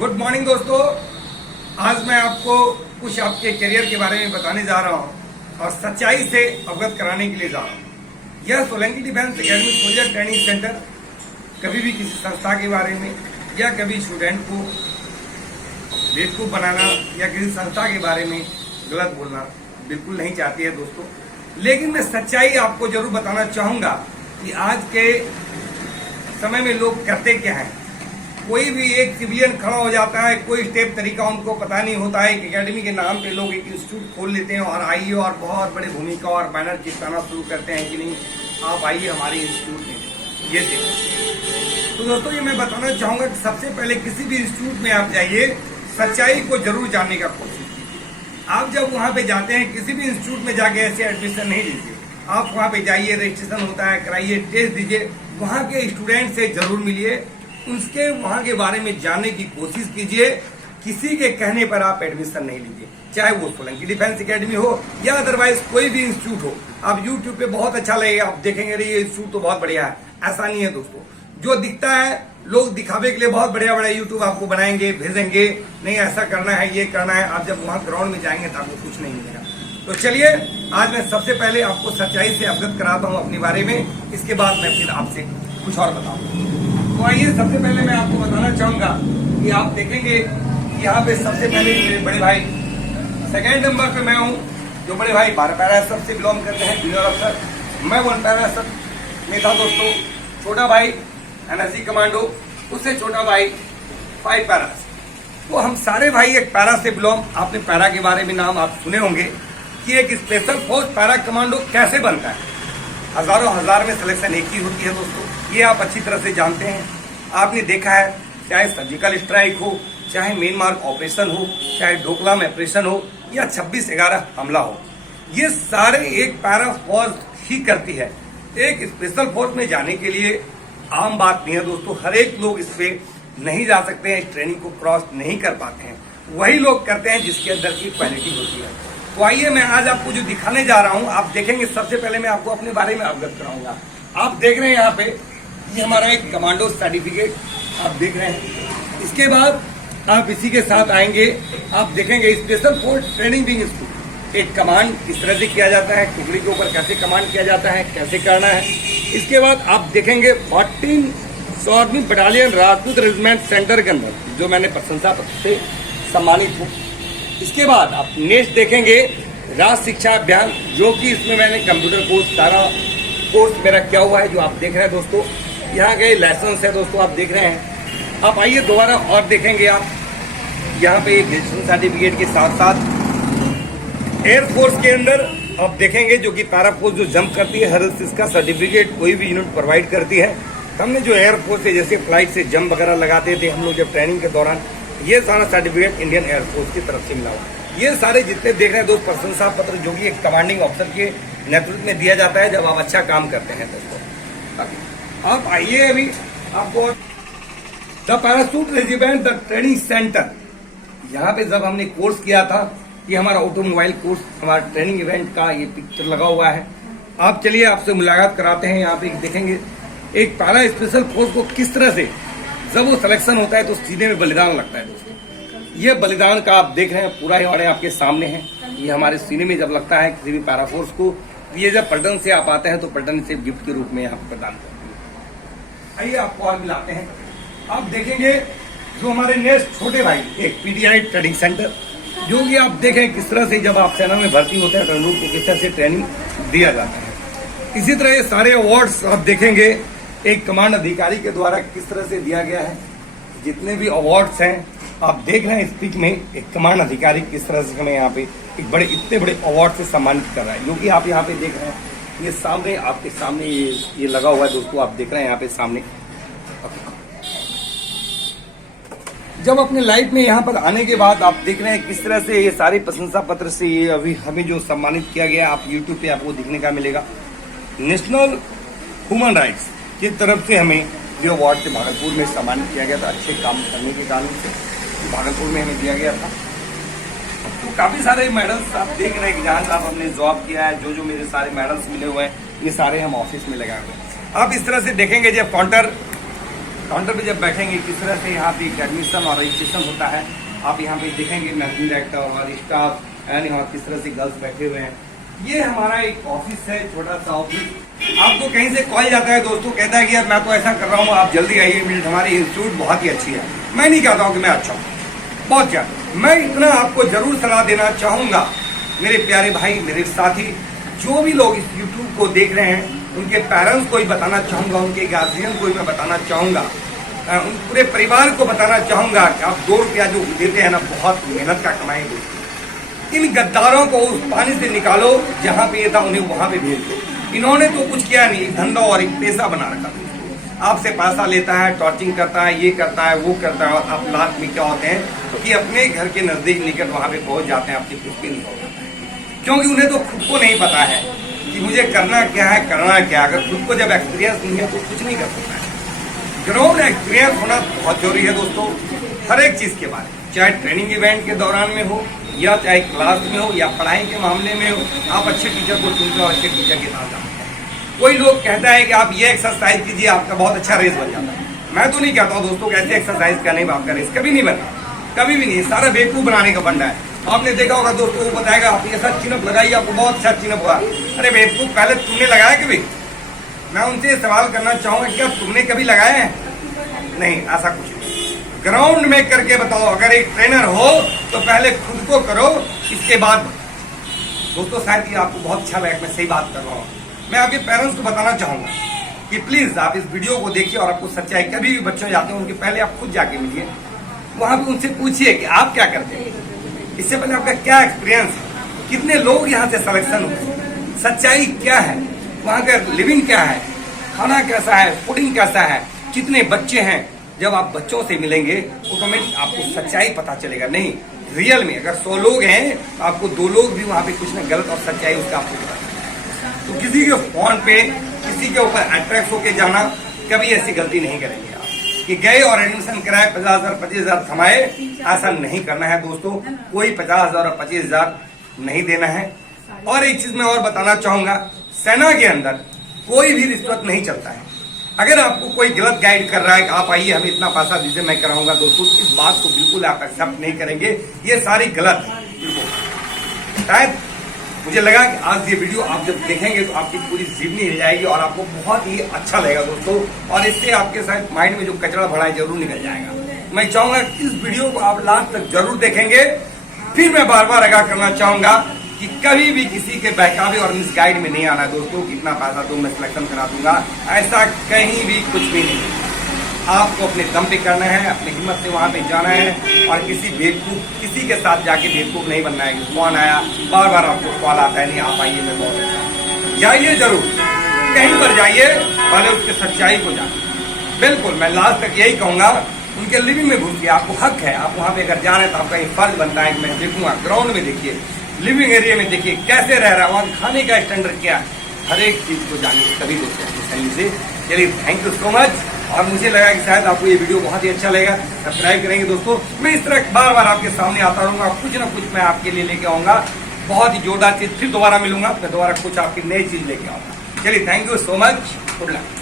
Good morning दोस्तों। आज मैं आपको कुछ आपके करियर के बारे में बताने जा रहा हूं और सच्चाई से अवगत कराने के लिए जा रहा हूं। यह Solanki defence academy soldier training centre कभी भी किसी संस्था के बारे में या कभी स्टूडेंट को बेवकूफ बनाना या किसी संस्था के बारे में गलत बोलना बिल्कुल नहीं चाहती है दोस्तों। लेकिन मैं सच्चाई आपको जरूर बताना चाहूंगा कि आज के समय में लोग करते क्या हैं। कोई भी एक सिविलियन खड़ा हो जाता है, कोई स्टेप तरीका उनको पता नहीं होता है। एक एकेडमी के नाम पे लोग एक इंस्टीट्यूट खोल लेते हैं और आइए और बहुत बड़े भूमिका और बैनर चिपकाना शुरू करते हैं कि नहीं आप आइए हमारे इंस्टीट्यूट में, ये देखो। तो दोस्तों ये मैं बताना चाहूंगा कि सबसे पहले किसी भी इंस्टीट्यूट में आप जाइए, सच्चाई को जरूर जानने का कोशिश कीजिए। आप जब वहां पे जाते हैं किसी भी इंस्टीट्यूट में जाके ऐसे एडमिशन नहीं लीजिए। आप वहां पे जाइए, रजिस्ट्रेशन होता है, कराइए, टेस्ट दीजिए, वहां के स्टूडेंट से जरूर मिलिए, उसके वहां के बारे में जानने की कोशिश कीजिए। किसी के कहने पर आप एडमिशन नहीं लीजिए, चाहे वो सोलंकी डिफेंस एकेडमी हो या अदरवाइज कोई भी इंस्टीट्यूट हो। आप यूट्यूब पे बहुत अच्छा लगेगा, आप देखेंगे ये इंस्टीट्यूट तो बहुत बढ़िया है। ऐसा नहीं है दोस्तों, जो दिखता है लोग दिखावे के लिए बहुत बढ़िया बढ़िया यूट्यूब आपको बनाएंगे, भेजेंगे, नहीं ऐसा करना है, ये करना है। आप जब वहां ग्राउंड में जाएंगे तो आपको कुछ नहीं मिलेगा। तो चलिए आज मैं सबसे पहले आपको सच्चाई से अवगत कराता हूँ अपने बारे में, इसके बाद मैं फिर आपसे कुछ और बताऊंगा। तो आइए सबसे पहले मैं आपको बताना चाहूंगा कि आप देखेंगे कि यहाँ पे सबसे पहले मेरे बड़े भाई सेकेंड नंबर पे मैं हूँ। जो बड़े भाई 12 पैरा सब से बिलोंग करते हैं, जूनियर अफसर। मैं 1 पैरा सब में था दोस्तों। छोटा भाई एनएसजी कमांडो, उससे छोटा भाई 5 पैरा। तो हम सारे भाई एक पैरा से बिलोंग। आपने पैरा के बारे में नाम आप सुने होंगे कि एक स्पेशल फोर्स पैरा कमांडो कैसे बनता है। हजारों हजार में सिलेक्शन एक ही होती है दोस्तों, ये आप अच्छी तरह से जानते हैं। आपने देखा है चाहे सर्जिकल स्ट्राइक हो, चाहे म्यांमार ऑपरेशन हो, चाहे डोकलाम ऑपरेशन हो या 26/11 हमला हो, ये सारे एक पैरा फोर्स ही करती है। एक स्पेशल फोर्स में जाने के लिए आम बात नहीं है दोस्तों। हर एक लोग इससे नहीं जा सकते हैं, इस ट्रेनिंग को क्रॉस नहीं कर पाते हैं। वही लोग करते हैं जिसके अंदर की क्वालिटी होती है। तो आइए मैं आज आपको जो दिखाने जा रहा हूं, आप देखेंगे सबसे पहले मैं आपको अपने बारे में अवगत कराऊंगा। आप देख रहे हैं यहाँ पे ये हमारा एक कमांडो सर्टिफिकेट आप देख रहे हैं। इसके बाद आप इसी के साथ आएंगे, आप देखेंगे special force training wing school. एक कमांड किस तरह से किया जाता है, टुकड़ी के ऊपर कैसे कमांड किया जाता है, कैसे करना है। इसके बाद आप देखेंगे 14वीं बटालियन राजपूत रेजिमेंट सेंटर के अंदर जो मैंने प्रशंसा पत्र से सम्मानित हूँ। इसके बाद आप नेक्स्ट देखेंगे राष्ट्र शिक्षा अभियान, जो कि इसमें मैंने कंप्यूटर कोर्स सारा कोर्स मेरा किया हुआ है, जो आप देख रहे हैं दोस्तों। यहाँ के लाइसेंस है दोस्तों, आप देख रहे हैं। आप आइए दोबारा और देखेंगे आप यहाँ पे नेशनल सर्टिफिकेट के साथ साथ एयरफोर्स के अंदर आप देखेंगे जो कि पैरा फोर्स जो जंप करती है, हर इसका सर्टिफिकेट कोई भी यूनिट प्रोवाइड करती है। हमने जो एयरफोर्स से जैसे फ्लाइट से जंप वगैरह लगाते थे हम लोग जब ट्रेनिंग के दौरान, ये सारा सर्टिफिकेट इंडियन एयरफोर्स की तरफ से मिला हुआ। ये सारे जितने देख रहे हैं दोस्त प्रशंसा पत्र जो कि एक कमांडिंग ऑफिसर के नेतृत्व में दिया जाता है जब आप अच्छा काम करते हैं दोस्तों। आप आइए अभी आपको the parachute regiment the training centre, यहाँ पे जब हमने कोर्स किया था, ये हमारा ऑटोमोबाइल कोर्स, हमारा ट्रेनिंग इवेंट का ये पिक्चर लगा हुआ है। आप चलिए आपसे मुलाकात कराते हैं। यहाँ पे देखेंगे एक पैरा स्पेशल फोर्स को किस तरह से जब वो सिलेक्शन होता है तो सीने में बलिदान लगता है दोस्तों। ये बलिदान का आप देख रहे हैं पूरा ही आपके सामने है। ये हमारे सीने में जब लगता है किसी भी पैरा फोर्स को, ये जब पलटन से आप आते हैं तो पलटन से गिफ्ट के रूप में यहाँ प्रदान करते हैं। आइए आपको और मिलाते हैं। आप देखेंगे जो हमारे नेक्स्ट छोटे भाई एक पीटीआई ट्रेनिंग सेंटर, जो कि आप देखें किस तरह से जब आप सेना में भर्ती होते हैं तो लोग को किस तरह से ट्रेनिंग दिया जाता है। इसी तरह ये सारे अवार्ड्स आप देखेंगे एक कमांड अधिकारी के द्वारा किस तरह से दिया गया है। जितने भी अवार्ड्स हैं आप देख रहे हैं इस पिक में, एक कमांड अधिकारी किस तरह से हमें यहाँ पे एक बड़े इतने बड़े अवार्ड से सम्मानित कर रहा है, जो कि आप यहाँ पे देख रहे हैं। ये सामने आपके सामने ये लगा हुआ है दोस्तों, आप देख रहे हैं यहाँ पे सामने। जब अपने लाइफ में यहाँ पर आने के बाद आप देख रहे हैं किस तरह से ये सारे प्रशंसा पत्र से ये अभी हमें जो सम्मानित किया गया, आप यूट्यूब पे आपको दिखने का मिलेगा। नेशनल ह्यूमन राइट्स की तरफ से हमें जो अवार्ड से भागलपुर में सम्मानित किया गया था, अच्छे काम करने के कारण से भागलपुर में हमें दिया गया था। तो काफी सारे मेडल्स आप देख रहे हैं कि जहाँ साहब हमने जॉब किया है, जो जो मेरे सारे मेडल्स मिले हुए हैं ये सारे हम ऑफिस में लगाए हुए हैं। आप इस तरह से देखेंगे जब काउंटर काउंटर पे जब बैठेंगे किस तरह से यहाँ पे एडमिशन और रजिस्ट्रेशन होता है, आप यहाँ पे देखेंगे मैनेजिंग डायरेक्टर और स्टाफ एंड यहाँ किस तरह से गर्ल्स बैठे हुए हैं। ये हमारा एक ऑफिस है, छोटा सा ऑफिस। आपको कहीं से कॉल जाता है दोस्तों, कहता है कि यार मैं तो ऐसा कर रहा हूँ, आप जल्दी आइए, मेरी हमारी इंस्टीट्यूट बहुत ही अच्छी है। मैं नहीं कहता हूँ कि मैं अच्छा हूँ, बहुत ज्यादा। मैं इतना आपको जरूर सलाह देना चाहूंगा मेरे प्यारे भाई, मेरे साथी, जो भी लोग इस यूट्यूब को देख रहे हैं, उनके पेरेंट्स को ही बताना चाहूंगा, उनके गार्जियन को ही मैं बताना चाहूंगा, उन पूरे परिवार को बताना चाहूंगा कि आप 2 रुपया जो देते हैं ना, बहुत मेहनत का कमाएंगे। इन गद्दारों को उस पानी से निकालो जहां पे ये था, उन्हें वहां पे भेज दो। इन्होंने तो कुछ किया नहीं, एक धंधा और एक पैसा बना रखा। आपसे पैसा लेता है, टॉर्चिंग करता है, ये करता है, वो करता है, और आप लास्ट में क्या होते हैं कि अपने घर के नजदीक निकट वहां पे पहुंच जाते हैं, आपकी कुछ भी नहीं हो जाता है, क्योंकि उन्हें तो खुद को नहीं पता है कि मुझे करना क्या है, करना क्या। अगर खुद को जब एक्सपीरियंस नहीं है तो कुछ नहीं कर सकता है। ग्राउंड एक्सपीरियंस होना बहुत जरूरी है दोस्तों, हर एक चीज के बारे में, चाहे ट्रेनिंग इवेंट के दौरान में हो, या चाहे क्लास में हो, या पढ़ाई के मामले में हो। आप अच्छे टीचर को चुनते हो, अच्छे टीचर के साथ जाते हैं। कोई लोग कहता है कि आप ये एक्सरसाइज कीजिए, आपका बहुत अच्छा रेस बन जाता है। मैं तो नहीं कहता हूँ दोस्तों, ऐसे एक्सरसाइज करने में आपका रेस कभी नहीं बना, कभी भी नहीं। सारा बेवकूफ बनाने का फंडा है। आपने देखा होगा दोस्तों, वो बताएगा आप ये सब चिनअप लगाइए, आपको बहुत अच्छा चिनअप हुआ। अरे बेवकूफ, पहले तुमने लगाया कभी? मैं उनसे सवाल करना चाहूंगा, क्या तुमने कभी लगाया है? नहीं, ऐसा कुछ नहीं। ग्राउंड में करके बताओ। अगर एक ट्रेनर हो तो पहले खुद को करो, इसके बाद दोस्तों। शायद ये आपको बहुत अच्छा लगे, मैं सही बात कर रहा हूँ। मैं आपके पेरेंट्स को बताना चाहूंगा कि प्लीज आप इस वीडियो को देखिए, और आपको सच्चाई, कभी भी बच्चे जाते हैं उनके पहले आप खुद जाके मिलिए, वहां पे उनसे पूछिए कि आप क्या करते हैं, इससे पहले आपका क्या एक्सपीरियंस है, कितने लोग यहाँ से सिलेक्शन हुए, सच्चाई क्या है, वहां का लिविंग क्या है, खाना कैसा है, फूडिंग कैसा है, कितने बच्चे हैं। जब आप बच्चों से मिलेंगे ऑटोमेटिक आपको सच्चाई पता चलेगा। नहीं, रियल में अगर 100 लोग हैं तो आपको 2 लोग भी वहां पे कुछ न गलत और सच्चाई उसका आपको पता चलेगा। तो किसी के फोन पे, किसी के ऊपर अट्रैक्ट होके जाना, कभी ऐसी गलती नहीं करेंगे आप कि गए और एडमिशन कराए, 50,000 25,000 कमाए। ऐसा नहीं करना है दोस्तों, कोई 50,000 और 25,000 नहीं देना है। और एक चीज मैं और बताना चाहूंगा, सेना के अंदर कोई भी रिश्वत नहीं चलता है। अगर आपको कोई गलत गाइड कर रहा है कि आप आइए हमें इतना पैसा दीजिए मैं कराऊंगा, दोस्तों इस बात को बिल्कुल आप एक्सेप्ट नहीं करेंगे। ये सारी गलत है। शायद मुझे लगा कि आज ये वीडियो आप जब देखेंगे तो आपकी पूरी जीवनी हिल जाएगी और आपको बहुत ही अच्छा लगेगा दोस्तों, और इससे आपके साथ माइंड में जो कचरा भरा है जरूर निकल जाएगा। मैं चाहूंगा कि इस वीडियो को आप लास्ट तक जरूर देखेंगे। फिर मैं बार बार आगाह करना चाहूंगा कि कभी भी किसी के बहकावे और मिस गाइड में नहीं आना दोस्तों, कितना पैसा दो मैं सिलेक्शन करा दूंगा, ऐसा कहीं भी कुछ भी नहीं। आपको अपने दम पे करना है, अपनी हिम्मत से वहां पे जाना है, और किसी के साथ जाके बेवकूफ नहीं बनना है। कौन आया, बार बार आपको कॉल आता है, नहीं आप आइए मैं बहुत अच्छा, जाइए जरूर, कहीं पर जाइए, पहले उसके सच्चाई को जानिए। बिल्कुल मैं लास्ट तक यही कहूंगा, उनके लिविंग में घुसिए, आपको हक है। आप वहां पे अगर जा रहे हैं तो आपका एक फर्ज बनता है कि मैं देखूंगा, ग्राउंड में देखिए, लिविंग एरिया में देखिए कैसे रह रहा है, वहां खाने का स्टैंडर्ड क्या है, हर एक चीज को जानिए तभी दोस्तों सही से। चलिए थैंक यू सो मच। और मुझे लगा कि शायद आपको ये वीडियो बहुत ही अच्छा लगेगा, सब्सक्राइब करेंगे दोस्तों। मैं इस तरह बार बार आपके सामने आता रहूंगा, कुछ ना कुछ मैं आपके लिए लेके आऊंगा, बहुत ही जोरदार चीज। फिर दोबारा मिलूंगा, मैं दोबारा कुछ आपकी नई चीज लेके आऊंगा। चलिए thank you so much, good luck.